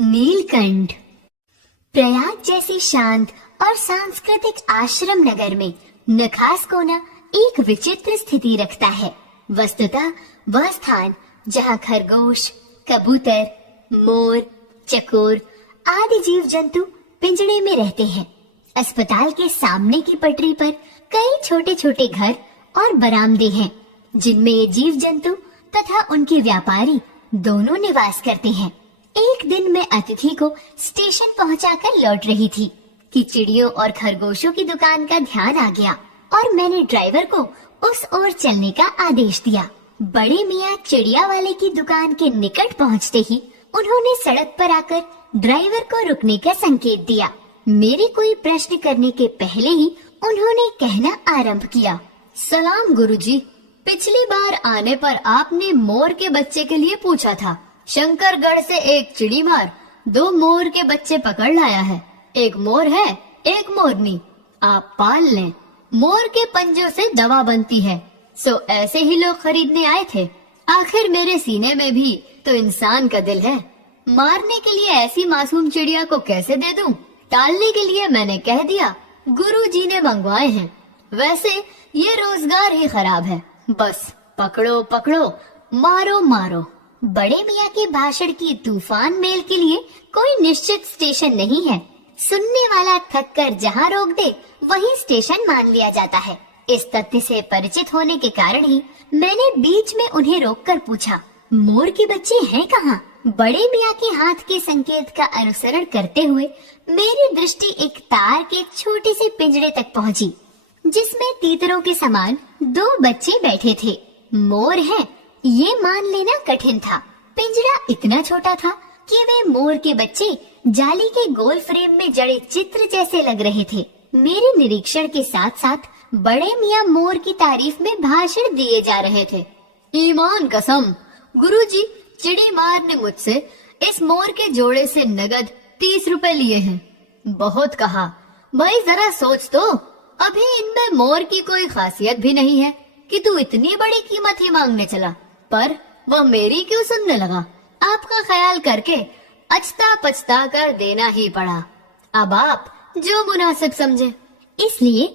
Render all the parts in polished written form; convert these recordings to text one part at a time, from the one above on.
नीलकंठ। प्रयाग जैसे शांत और सांस्कृतिक आश्रम नगर में नखास कोना एक विचित्र स्थिति रखता है। वस्तुतः वह स्थान जहाँ खरगोश, कबूतर, मोर, चकोर आदि जीव जंतु पिंजड़े में रहते हैं। अस्पताल के सामने की पटरी पर कई छोटे छोटे घर और बरामदे हैं, जिनमें ये जीव जंतु तथा उनके व्यापारी दोनों निवास करते हैं। एक दिन मैं अतिथि को स्टेशन पहुंचाकर लौट रही थी कि चिड़ियों और खरगोशों की दुकान का ध्यान आ गया और मैंने ड्राइवर को उस ओर चलने का आदेश दिया। बड़े मियाँ चिड़िया वाले की दुकान के निकट पहुंचते ही उन्होंने सड़क पर आकर ड्राइवर को रुकने का संकेत दिया। मेरे कोई प्रश्न करने के पहले ही उन्होंने कहना आरंभ किया, सलाम गुरुजी, पिछली बार आने पर आपने मोर के बच्चे के लिए पूछा था। शंकरगढ़ से एक चिड़ीमार 2 मोर के बच्चे पकड़ लाया है। एक मोर है, एक मोरनी। आप पाल लें। मोर के पंजों से दवा बनती है, सो ऐसे ही लोग खरीदने आए थे। आखिर मेरे सीने में भी तो इंसान का दिल है। मारने के लिए ऐसी मासूम चिड़िया को कैसे दे दूं? टालने के लिए मैंने कह दिया, गुरुजी ने मंगवाए हैं। वैसे ये रोजगार ही खराब है। बस पकड़ो पकड़ो, मारो मारो। बड़े मियाँ के भाषण की तूफान मेल के लिए कोई निश्चित स्टेशन नहीं है। सुनने वाला थक कर जहाँ रोक दे वही स्टेशन मान लिया जाता है। इस तथ्य से परिचित होने के कारण ही मैंने बीच में उन्हें रोककर पूछा, मोर के बच्चे हैं कहाँ? बड़े मियाँ के हाथ के संकेत का अनुसरण करते हुए मेरी दृष्टि एक तार के छोटे से पिंजरे तक पहुँची, जिसमें तीतरों के समान 2 बच्चे बैठे थे। मोर है ये मान लेना कठिन था। पिंजरा इतना छोटा था कि वे मोर के बच्चे जाली के गोल फ्रेम में जड़े चित्र जैसे लग रहे थे। मेरे निरीक्षण के साथ साथ बड़े मियाँ मोर की तारीफ में भाषण दिए जा रहे थे। ईमान कसम, गुरुजी, चिड़ीमार ने मुझसे इस मोर के जोड़े से नगद 30 रुपए लिए हैं। बहुत कहा, भाई जरा सोच तो, अभी इनमें मोर की कोई खासियत भी नहीं है कि तू इतनी बड़ी कीमत ही मांगने चला। पर वह मेरी क्यों सुनने लगा? आपका ख्याल करके अचता पछता कर देना ही पड़ा। अब आप जो मुनासिब समझे। इसलिए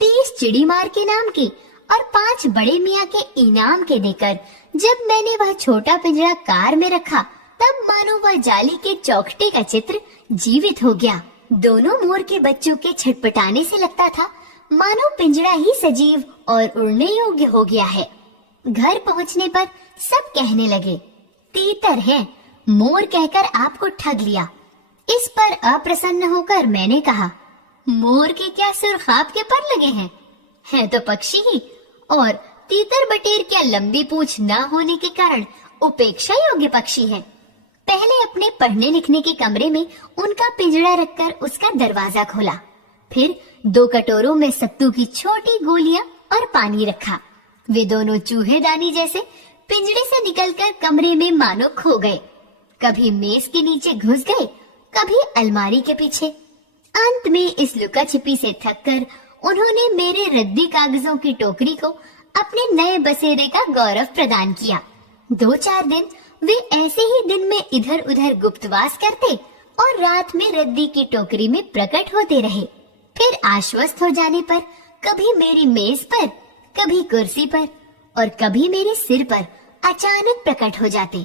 30 चिड़ीमार के नाम की और 5 बड़े मियाँ के इनाम के देकर जब मैंने वह छोटा पिंजरा कार में रखा, तब मानो वह जाली के चौखटे का चित्र जीवित हो गया। दोनों मोर के बच्चों के छटपटाने से लगता था मानो पिंजरा ही सजीव और उड़ने योग्य हो गया है। घर पहुंचने पर सब कहने लगे, तीतर है, मोर कहकर आपको ठग लिया। इस पर अप्रसन्न होकर मैंने कहा, मोर के क्या सुर्खाब के पर लगे हैं? है तो पक्षी ही, और तीतर बटेर क्या लंबी पूंछ न होने के कारण उपेक्षा योग्य पक्षी है। पहले अपने पढ़ने लिखने के कमरे में उनका पिंजरा रखकर उसका दरवाजा खोला, फिर 2 कटोरों में सत्तू की छोटी गोलियां और पानी रखा। वे दोनों चूहेदानी जैसे पिंजरे से निकलकर कमरे में मानो खो गए। कभी मेज के नीचे घुस गए, कभी अलमारी के पीछे। अंत में इस लुका छिपी से थककर उन्होंने मेरे रद्दी कागजों की टोकरी को अपने नए बसेरे का गौरव प्रदान किया। 2-4 दिन वे ऐसे ही दिन में इधर उधर गुप्तवास करते और रात में रद्दी की टोकरी में प्रकट होते रहे। फिर आश्वस्त हो जाने पर कभी मेरी मेज पर, कभी कुर्सी पर और कभी मेरे सिर पर अचानक प्रकट हो जाते।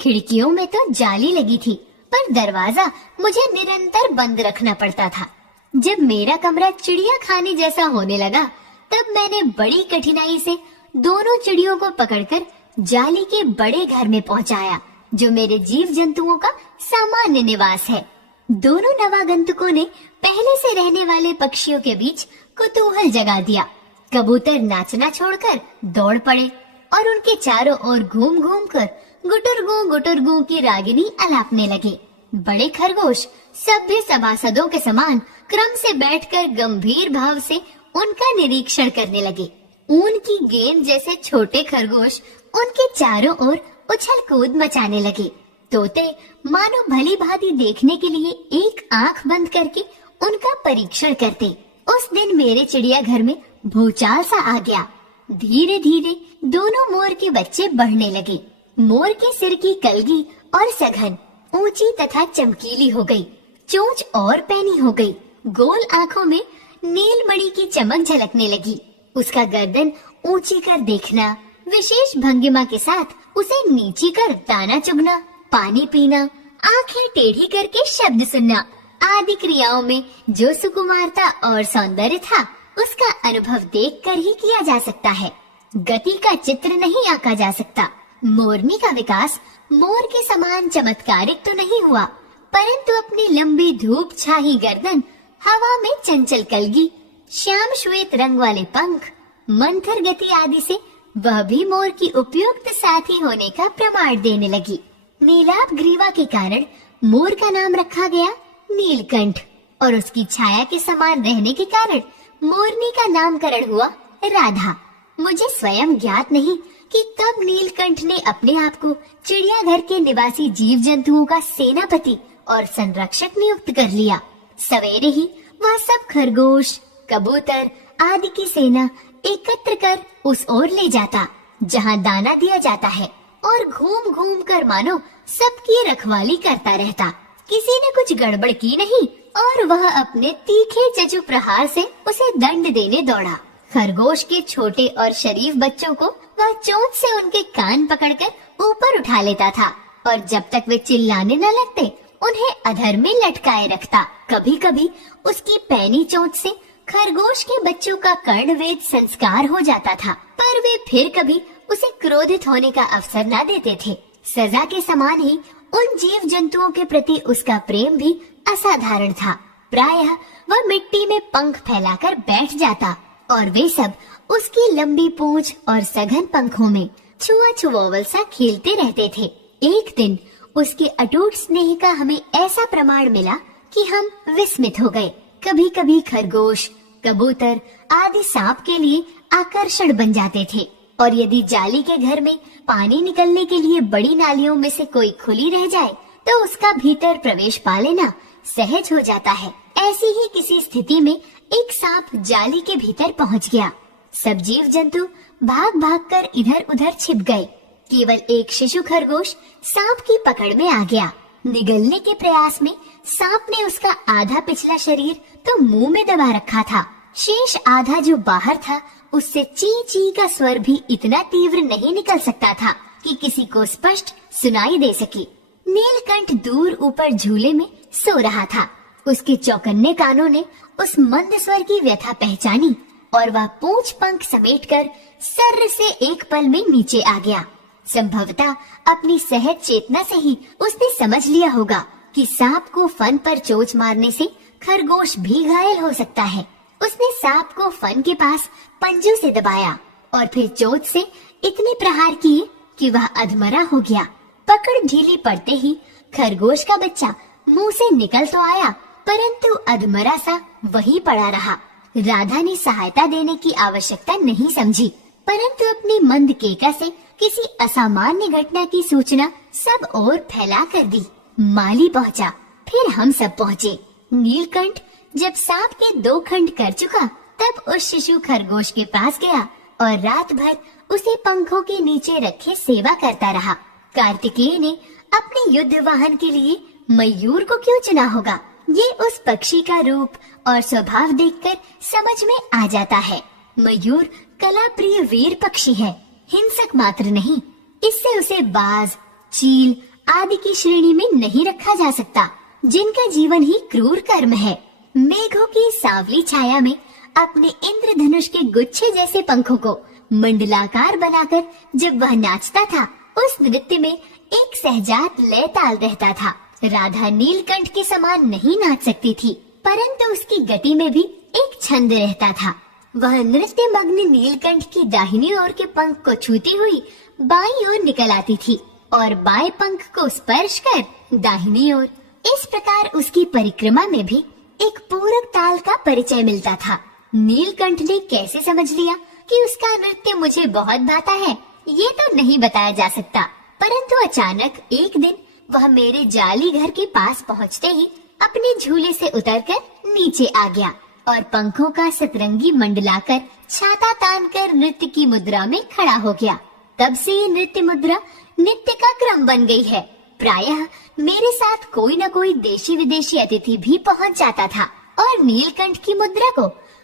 खिड़कियों में तो जाली लगी थी, पर दरवाजा मुझे निरंतर बंद रखना पड़ता था। जब मेरा कमरा चिड़िया खाने जैसा होने लगा, तब मैंने बड़ी कठिनाई से दोनों चिड़ियों को पकड़कर जाली के बड़े घर में पहुंचाया, जो मेरे जीव जंतुओं का सामान्य निवास है। दोनों नवागंतुकों ने पहले से रहने वाले पक्षियों के बीच कुतूहल जगा दिया। कबूतर नाचना छोड़कर दौड़ पड़े और उनके चारों ओर घूम घूम कर गुटुरगू की रागिनी अलापने लगे। बड़े खरगोश सभ्य सभासदों के समान क्रम से बैठकर गंभीर भाव से उनका निरीक्षण करने लगे। ऊन की गेंद जैसे छोटे खरगोश उनके चारों ओर उछल कूद मचाने लगे। तोते मानो भली भांति देखने के लिए एक आंख बंद करके उनका परीक्षण करते। उस दिन मेरे चिड़िया घर में भूचाल सा आ गया। धीरे धीरे दोनों मोर के बच्चे बढ़ने लगे। मोर के सिर की कलगी और सघन ऊंची तथा चमकीली हो गई, चोंच और पैनी हो गई, गोल आंखों में नीलमणि की चमक झलकने लगी। उसका गर्दन ऊंची कर देखना, विशेष भंगिमा के साथ उसे नीची कर दाना चुगना, पानी पीना, आंखें टेढ़ी करके शब्द सुनना आदि क्रियाओं में जो सुकुमारता और सौंदर्य था उसका अनुभव देखकर ही किया जा सकता है। गति का चित्र नहीं आंका जा सकता। मोरनी का विकास मोर के समान चमत्कारिक तो नहीं हुआ, परंतु अपनी लंबी धूप छाही गर्दन, हवा में चंचल कलगी, श्याम श्वेत रंग वाले पंख, मंथर गति आदि से वह भी मोर की उपयुक्त साथी होने का प्रमाण देने लगी। नीलाभ ग्रीवा के कारण मोर का नाम रखा गया नीलकंठ और उसकी छाया के समान रहने के कारण मोरनी का नामकरण हुआ राधा। मुझे स्वयं ज्ञात नहीं कि कब नीलकंठ ने अपने आप को चिड़ियाघर के निवासी जीव जंतुओं का सेनापति और संरक्षक नियुक्त कर लिया। सवेरे ही वह सब खरगोश, कबूतर आदि की सेना एकत्र कर उस ओर ले जाता जहां दाना दिया जाता है और घूम घूम कर मानो सबकी रखवाली करता रहता। किसी ने कुछ गड़बड़ की नहीं और वह अपने तीखे चचु प्रहार से उसे दंड देने दौड़ा। खरगोश के छोटे और शरीफ बच्चों को वह चोंच से उनके कान पकड़कर ऊपर उठा लेता था और जब तक वे चिल्लाने न लगते उन्हें अधर में लटकाए रखता। कभी कभी उसकी पैनी चोंच से खरगोश के बच्चों का कर्णवेद संस्कार हो जाता था, पर वे फिर कभी उसे क्रोधित होने का अवसर न देते थे। सजा के समान ही उन जीव जंतुओं के प्रति उसका प्रेम भी असाधारण था। प्रायः वह मिट्टी में पंख फैलाकर बैठ जाता और वे सब उसकी लंबी पूंछ और सघन पंखों में छुआ छुआवल सा खेलते रहते थे। एक दिन उसके अटूट स्नेह का हमें ऐसा प्रमाण मिला कि हम विस्मित हो गए। कभी कभी खरगोश, कबूतर आदि सांप के लिए आकर्षण बन जाते थे और यदि जाली के घर में पानी निकलने के लिए बड़ी नालियों में से कोई खुली रह जाए तो उसका भीतर प्रवेश पा लेना सहज हो जाता है। ऐसी ही किसी स्थिति में एक सांप जाली के भीतर पहुंच गया। सब जीव जंतु भाग भाग कर इधर उधर छिप गए। केवल एक शिशु खरगोश सांप की पकड़ में आ गया। निगलने के प्रयास में सांप ने उसका आधा पिछला शरीर तो मुंह में दबा रखा था। शेष आधा जो बाहर था उससे ची ची का स्वर भी इतना तीव्र नहीं निकल सकता था कि किसी को स्पष्ट सुनाई दे सके। नीलकंठ दूर ऊपर झूले में सो रहा था। उसके चौकन्ने कानों ने उस मंद स्वर की व्यथा पहचानी और वह पूंछ पंख समेटकर सर्र से एक पल में नीचे आ गया। संभवतः अपनी सहज चेतना से ही उसने समझ लिया होगा कि सांप को फन पर चोंच मारने से खरगोश भी घायल हो सकता है। उसने सांप को फन के पास पंजों से दबाया और फिर चोंच से इतने प्रहार किए कि वह अधमरा हो गया। पकड़ ढीली पड़ते ही खरगोश का बच्चा मुंह से निकल तो आया, परंतु अधमरा सा वहीं पड़ा रहा। राधा ने सहायता देने की आवश्यकता नहीं समझी, परंतु अपनी मंद केका से किसी असामान्य घटना की सूचना सब ओर फैला कर दी। माली पहुंचा, फिर हम सब पहुँचे। नीलकंठ जब सांप के 2 खंड कर चुका तब उस शिशु खरगोश के पास गया और रात भर उसे पंखों के नीचे रखे सेवा करता रहा। कार्तिकेय ने अपने युद्ध वाहन के लिए मयूर को क्यों चुना होगा, ये उस पक्षी का रूप और स्वभाव देखकर समझ में आ जाता है। मयूर कला प्रिय वीर पक्षी है, हिंसक मात्र नहीं। इससे उसे बाज, चील आदि की श्रेणी में नहीं रखा जा सकता, जिनका जीवन ही क्रूर कर्म है। मेघों की सांवली छाया में अपने इंद्रधनुष के गुच्छे जैसे पंखों को मंडलाकार बनाकर जब वह नाचता था, उस नृत्य में एक सहजात लय ताल रहता था। राधा नीलकंठ के समान नहीं नाच सकती थी, परंतु उसकी गति में भी एक छंद रहता था। वह नृत्य मग्न नीलकंठ की दाहिनी ओर के पंख को छूती हुई बाईं ओर निकल आती थी और बाएं पंख को स्पर्श कर दाहिनी ओर। इस प्रकार उसकी परिक्रमा में भी एक पूरक ताल का परिचय मिलता था। नीलकंठ ने कैसे समझ लिया कि उसका नृत्य मुझे बहुत भाता है, ये तो नहीं बताया जा सकता, परंतु अचानक एक दिन वह मेरे जाली घर के पास पहुँचते ही अपने झूले से उतरकर नीचे आ गया और पंखों का सतरंगी मंडलाकर छाता तानकर नृत्य की मुद्रा में खड़ा हो गया। तब से ये नृत्य मुद्रा नित्य का क्रम बन गई है। प्रायः मेरे साथ कोई न कोई देशी विदेशी अतिथि भी पहुंच जाता था और नीलकंठ की मुद्रा को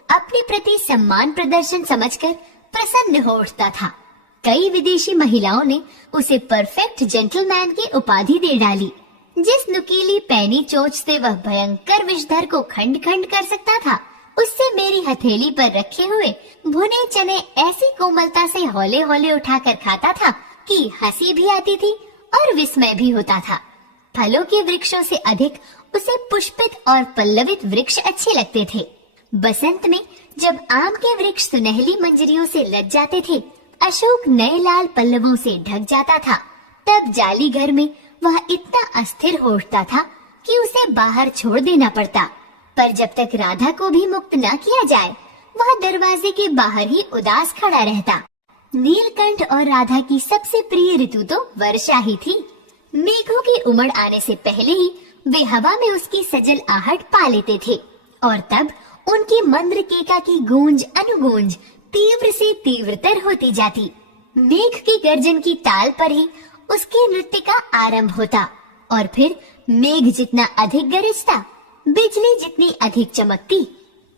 अपने प्रति सम्मान प्रदर्शन समझकर प्रसन्न हो उठता था। कई विदेशी महिलाओं ने उसे परफेक्ट जेंटलमैन की उपाधि दे डाली। जिस नुकीली पैनी चोंच से वह भयंकर विषधर को खंड खंड कर सकता था, उससे मेरी हथेली पर रखे हुए भुने चने ऐसी कोमलता से हौले हौले उठाकर खाता था कि हंसी भी आती थी और विस्मय भी होता था। फलों के वृक्षों से अधिक उसे पुष्पित और पल्लवित वृक्ष अच्छे लगते थे। बसंत में जब आम के वृक्ष सुनहली मंजरियों से लग जाते थे, अशोक नए लाल पल्लवों से ढक जाता था, तब जाली घर में वह इतना अस्थिर हो उठता था कि उसे बाहर छोड़ देना पड़ता। पर जब तक राधा को भी मुक्त न किया जाए, वह दरवाजे के बाहर ही उदास खड़ा रहता। नीलकंठ और राधा की सबसे प्रिय ऋतु तो वर्षा ही थी। मेघों की उमड़ आने से पहले ही वे हवा में उसकी सजल आहट पा लेते थे और तब उनकी मंद्र केका की गूंज अनुगूंज तीव्र से तीव्रतर होती जाती। मेघ की गर्जन की ताल पर ही उसके नृत्य का आरंभ होता और फिर मेघ जितना अधिक गरजता, बिजली जितनी अधिक चमकती,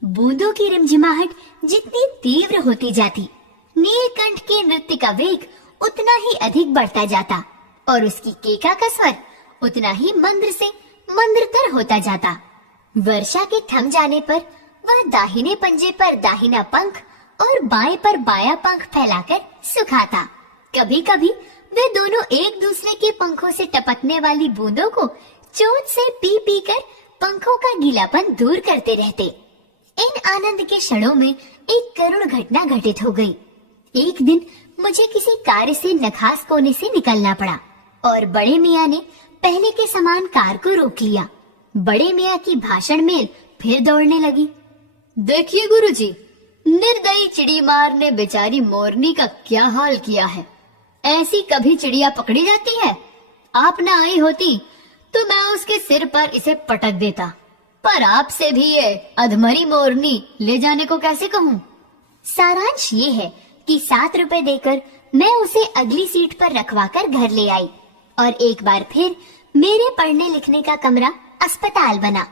बूंदों की रिमझिमाहट जितनी तीव्र होती जाती, नीलकंठ के नृत्य का वेग उतना ही अधिक बढ़ता जाता और उसकी केका का स्वर उतना ही मंद्र से मंद्रतर होता जाता। वर्षा के थम जाने पर वह दाहिने पंजे पर दाहिना पंख और बाएं पर बायां पंख फैलाकर सुखाता। कभी कभी वे दोनों एक दूसरे के पंखों से टपकने वाली बूंदों को चोंच से पी पी कर पंखों का गीलापन दूर करते रहते। इन आनंद के क्षणों में एक करुण घटना घटित हो गई। एक दिन मुझे किसी कार्य से नखास कोने से निकलना पड़ा और बड़े मियाँ ने पहले के समान कार को रोक लिया। बड़े मियाँ की भाषण मेल फिर दौड़ने लगी। देखिए गुरुजी, निर्दयी चिड़ी मार ने बेचारी मोरनी का क्या हाल किया है। ऐसी कभी चिड़िया पकड़ी जाती है? आप न आई होती तो मैं उसके सिर पर इसे पटक देता, पर आपसे भी ये अधमरी मोरनी ले जाने को कैसे कहूँ। सारांश ये है कि 7 रुपए देकर मैं उसे अगली सीट पर रखवाकर घर ले आई और एक बार फिर मेरे पढ़ने लिखने का कमरा अस्पताल बना।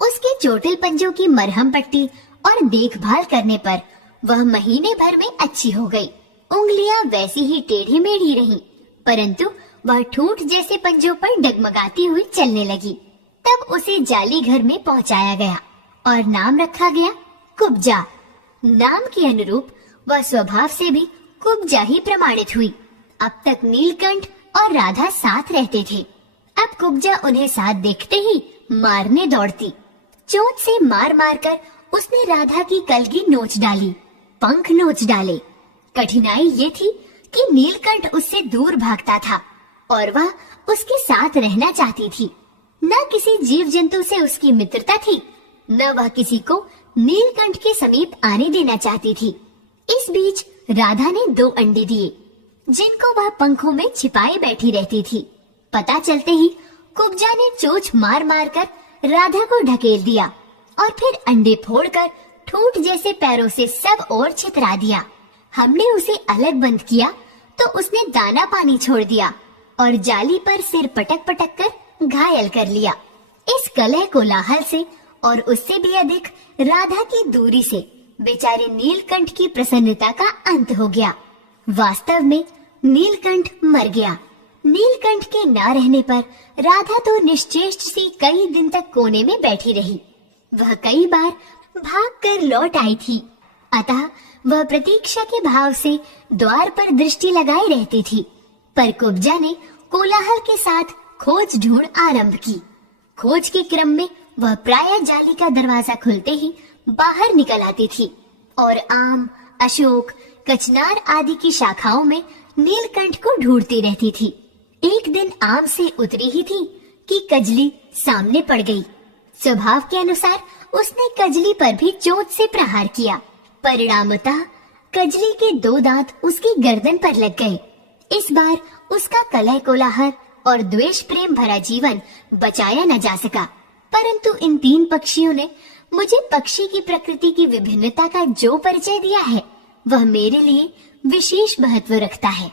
उसके चोटिल पंजों की मरहम पट्टी और देखभाल करने पर वह महीने भर में अच्छी हो गई। उंगलियां वैसी ही टेढ़ी मेढ़ी रहीं, परंतु वह ठूंठ जैसे पंजों पर डगमगाती हुई चलने लगी। तब उसे जाली घर में पहुंचाया गया और नाम रखा गया कुब्जा। नाम के अनुरूप वह स्वभाव से भी कुब्जा ही प्रमाणित हुई। अब तक नीलकंठ और राधा साथ रहते थे। अब कुब्जा उन्हें साथ देखते ही मारने दौड़ती। चोंच से मार मार कर उसने राधा की कलगी नोच डाली, पंख नोच डाले। कठिनाई ये थी कि नीलकंठ उससे दूर भागता था और वह उसके साथ रहना चाहती थी। न किसी जीव जंतु से उसकी मित्रता थी, न वह किसी को नीलकंठ के समीप आने देना चाहती थी। इस बीच राधा ने 2 अंडे दिए, जिनको वह पंखों में छिपाए बैठी रहती थी। पता चलते ही कुब्जा ने चोंच मार मार कर राधा को ढकेल दिया और फिर अंडे फोड़कर ठूंठ जैसे पैरों से सब ओर छितरा दिया। हमने उसे अलग बंद किया तो उसने दाना पानी छोड़ दिया और जाली पर सिर पटक पटक कर घायल कर लिया। इस कलह कोलाहल से और उससे भी अधिक राधा की दूरी से बेचारे नीलकंठ की प्रसन्नता का अंत हो गया। वास्तव में नीलकंठ मर गया। नीलकंठ के न रहने पर राधा तो निश्चेष्ट सी कई दिन तक कोने में बैठी रही। वह कई बार भागकर लौट आई थी, अतः वह प्रतीक्षा के भाव से द्वार पर दृष्टि लगाए रहती थी। पर कुब्जा ने कोलाहल के साथ खोज ढूंढ आरंभ की। खोज के क्रम में वह प्रायः जाली का दरवाजा खुलते ही बाहर निकल आती थी और आम, अशोक, कचनार आदि की शाखाओं में नीलकंठ को ढूंढती रहती थी। एक दिन आम से उतरी ही थी कि कजली सामने पड़ गई। स्वभाव के अनुसार उसने कजली पर भी चोंच से प्रहार किया। परिणामतः कजली के 2 दांत उसकी गर्दन पर लग गए। इस बार उसका कलह कोलाहल और द्वेष प्रेम भरा जीवन बचाया न जा सका। परंतु इन 3 पक्षियों ने मुझे पक्षी की प्रकृति की विभिन्नता का जो परिचय दिया है, वह मेरे लिए विशेष महत्व रखता है।